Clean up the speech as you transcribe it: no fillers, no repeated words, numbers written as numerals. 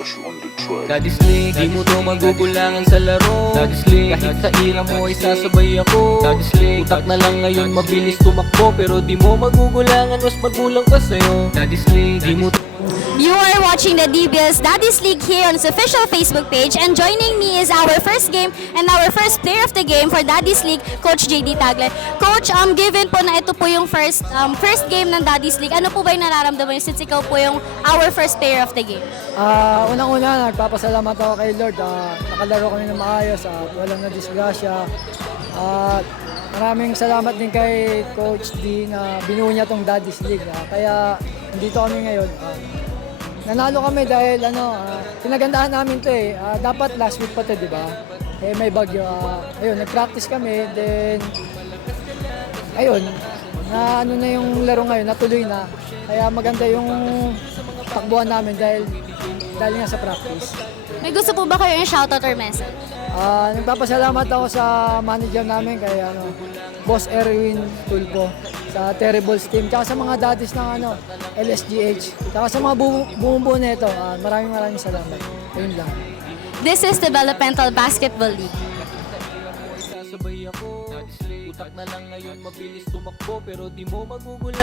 special on the track. Daddy Slick, di mo to magugulangan sa laro. Daddy Slick, kahit sa ira mo ay sasabay ako. Daddy Slick, utak na lang ngayon mabilis tumakbo, pero di mo magugulangan, mas magulang pa sa'yo. Daddy Slick, di mo You are watching the DBS Daddy's League here on its official Facebook page, and joining me is our first game and our first player of the game for Daddy's League, Coach JD Tagle. Coach, given po na ito po yung first game ng Daddy's League, ano po ba yung nararamdaman niyo since ikaw po yung our first player of the game? Unang-una, nagpapasalamat ako kay Lord. Nakalaro kami ng maayos at walang nadisgrasya. At maraming salamat din kay Coach D na binuo niya tong Daddy's League. Kaya nandito kami ngayon. Nanalo kami dahil pinagandaan namin to eh. Dapat last week pa to, di ba? Eh may bagyo. Ayun, nag-practice kami. Then, ayun, na yung laro ngayon, natuloy na. Kaya maganda yung takbuhan namin dahil nga sa practice. May gusto po ba kayo yung shoutout or message? Nagpapasalamat ako sa manager namin kay Boss Erwin Tulpo sa Terribles team, tsaka sa mga daddies ng LSGH, tsaka sa mga bumubuo nito. Maraming salamat. Ayun lang. This is Developmental Basketball League. sasabay ako. Daddy Slick, utak na lang ngayon mabilis tumakbo, pero di mo magugulangan.